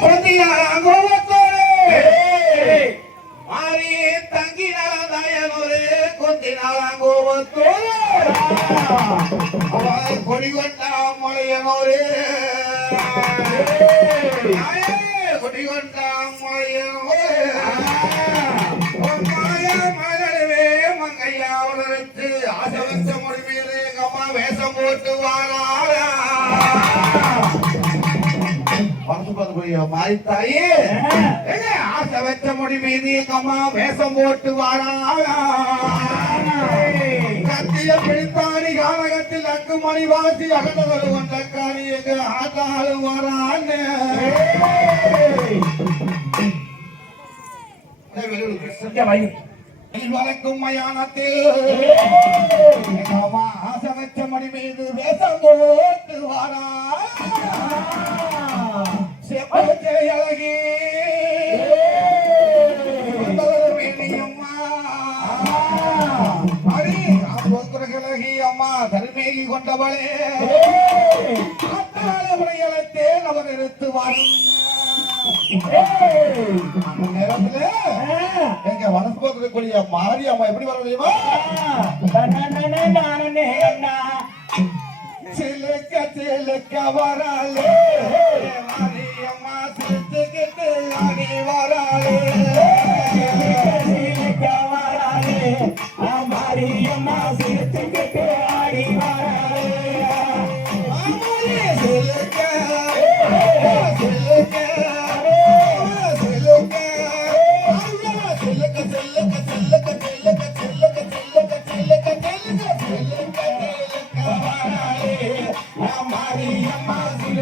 பொந்தினாலாம் கோபத்தோடு மாறி தங்கினாலாம் தயனோரு கொந்தினாலாம் கோபத்தோடு அவள் கொடி கொண்டாம் மொழியனோரு கொடி கொண்டாம் மொழியனோரு மாறி தாயே ஆசை வச்ச முடி மீதி கம்மா வேஷம் போட்டு வாராளா கத்திய பிடித்தாடி கானகத்தில் அக்கு மணி வாசி அகந்ததொரு கொண்ட காரி எங்க ஆட்டாளு வரான்னு. வளர்க்கும் மயானத்தில். ஆசை வச்ச மணி மீது வேஷம் போட்டு வாரா. ஆம்பொக்குறகழகி அம்மா தருமேகி கொண்டவளே ஆத்தாள உடையலத்தே அவர் எடுத்து வரும் அந்த நேரத்துல எங்க வனஸ்பத்திரிக்குரிய மாரி அம்மா எப்படி வர முடியுமா சிலுக்க சிலுக்க வராளே.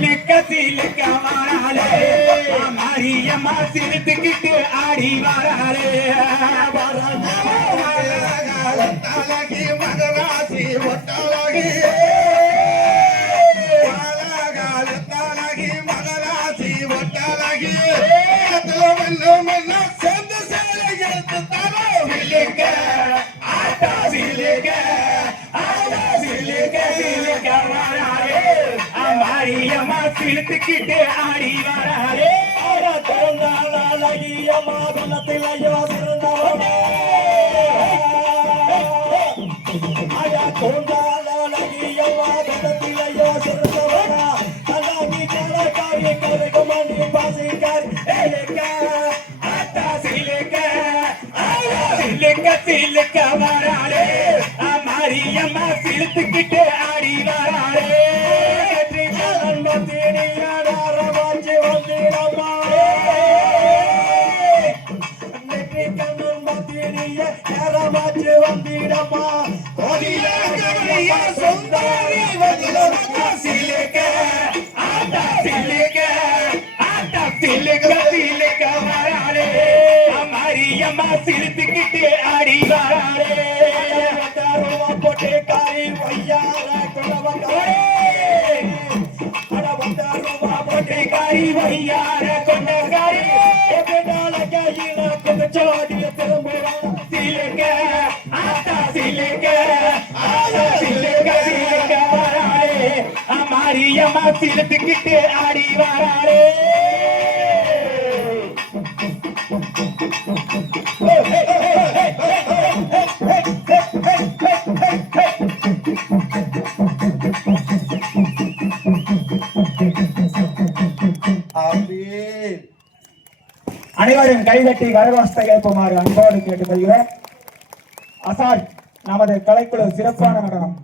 லெக்க சீலுக்க வாராளே மாரியம்மா சிரித்துக்கிட்டு ஆடி வாராளே ஒட்டாலகி மகராசி ஒட்டாலகி சேர்ந்து சேலை எடுத்து அழகியம்மா கிழித்துக்கிட்டு ஆடி வராரே ஆட திறந்தாள் அழகியம்மா குலத்தில் ஐயோ திறந்தாளே ஆட திறந்தாள் அழகியம்மா குலத்தில் ஐயோ திறந்தவனா அழகி கலக்காரி கருகுமணி பாசிக்கார் ஏலேக்கா ஆட்டா சிலுக்க ஆடா சிலுக்க சிலுக்க வராரே மாரியம்மா சிலுத்துக்கிட்டு போட்டுக்காரி வையால கொண்டவங்களே அட வந்த ரூபா போட்டுக்காரி வையால ஆடி வராளே. அனைவரும் கைதட்டி கரகோஷத்தை எழுப்புமாறு அன்போடு கேட்டுக்கொள்கிறோம் அசாட் நமது கலைக்குழு சிறப்பான நடனம்.